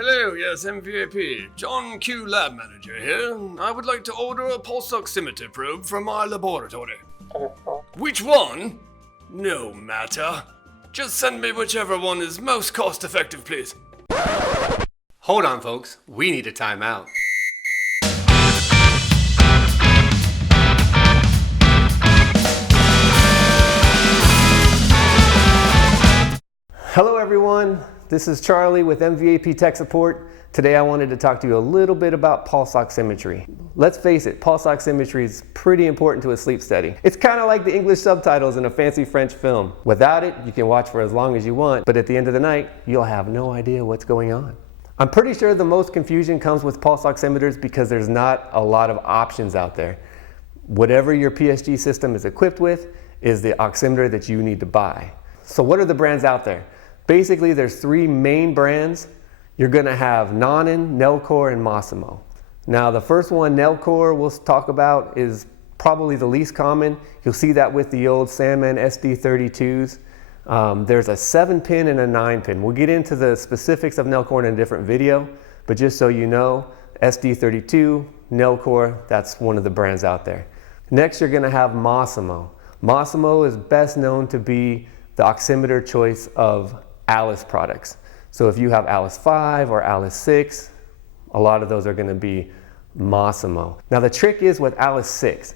Hello, yes, MVAP. John Q. Lab Manager here. I would like to order a pulse oximeter probe from my laboratory. Which one? No matter. Just send me whichever one is most cost effective, please. Hold on, folks. We need a timeout. Hello everyone, this is Charlie with MVAP Tech Support. Today I wanted to talk to you a little bit about pulse oximetry. Let's face it, pulse oximetry is pretty important to a sleep study. It's kind of like the English subtitles in a fancy French film. Without it, you can watch for as long as you want, but at the end of the night, you'll have no idea what's going on. I'm pretty sure the most confusion comes with pulse oximeters because there's not a lot of options out there. Whatever your PSG system is equipped with is the oximeter that you need to buy. So what are the brands out there? Basically, there's three main brands. You're gonna have Nonit, Nellcore, and Massimo. Now, the first one, Nellcore, we'll talk about is probably the least common. You'll see that with the old Salmon SD32s. There's a 7-pin and a 9-pin. We'll get into the specifics of Nellcore in a different video, but just so you know, SD32, Nellcore, that's one of the brands out there. Next, you're gonna have Massimo. Massimo is best known to be the oximeter choice of Alice products. So if you have Alice 5 or Alice 6, a lot of those are going to be Massimo. Now the trick is with Alice 6.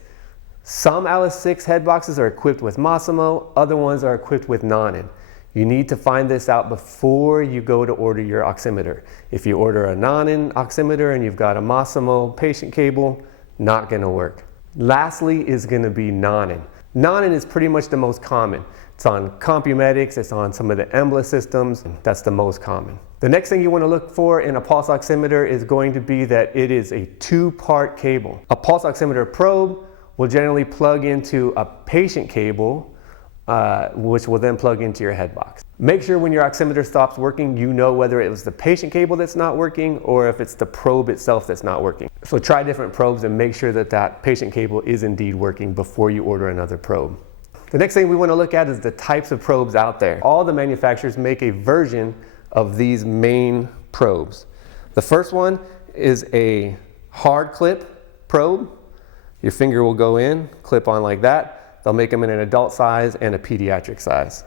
Some Alice 6 head boxes are equipped with Massimo, other ones are equipped with Nonit. You need to find this out before you go to order your oximeter. If you order a Nonit oximeter and you've got a Massimo patient cable, not going to work. Lastly is going to be Nonit. Nonit is pretty much the most common. It's on Compumedics, it's on some of the Embla systems. That's the most common. The next thing you want to look for in a pulse oximeter is going to be that it is a 2-part cable. A pulse oximeter probe will generally plug into a patient cable, which will then plug into your head box. Make sure when your oximeter stops working, you know whether it was the patient cable that's not working or if it's the probe itself that's not working. So try different probes and make sure that that patient cable is indeed working before you order another probe. The next thing we want to look at is the types of probes out there. All the manufacturers make a version of these main probes. The first one is a hard clip probe. Your finger will go in, clip on like that. They'll make them in an adult size and a pediatric size.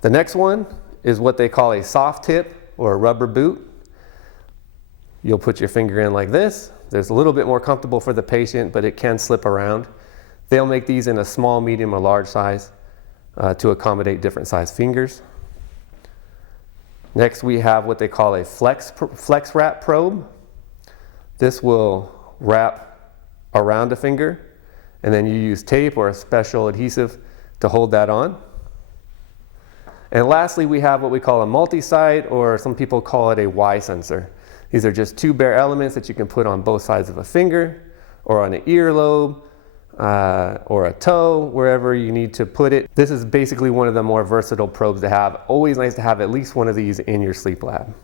The next one is what they call a soft tip or a rubber boot. You'll put your finger in like this. There's a little bit more comfortable for the patient, but it can slip around. They'll make these in a small, medium, or large size to accommodate different size fingers. Next, we have what they call a flex wrap probe. This will wrap around a finger, and then you use tape or a special adhesive to hold that on. And lastly, we have what we call a multi-site, or some people call it a Y sensor. These are just 2 bare elements that you can put on both sides of a finger, or on an earlobe, or a toe, wherever you need to put it. This is basically one of the more versatile probes to have. Always nice to have at least one of these in your sleep lab.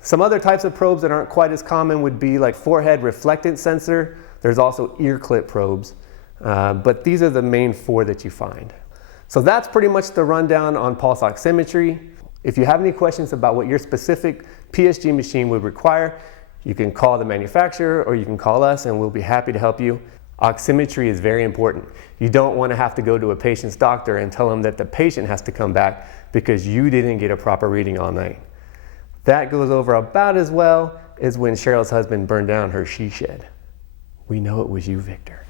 Some other types of probes that aren't quite as common would be like forehead reflectance sensor. There's also ear clip probes, but these are the main 4 that you find. So that's pretty much the rundown on pulse oximetry. If you have any questions about what your specific PSG machine would require, you can call the manufacturer or you can call us and we'll be happy to help you. Oximetry is very important. You don't want to have to go to a patient's doctor and tell them that the patient has to come back because you didn't get a proper reading all night. That goes over about as well as when Cheryl's husband burned down her she shed. We know it was you, Victor.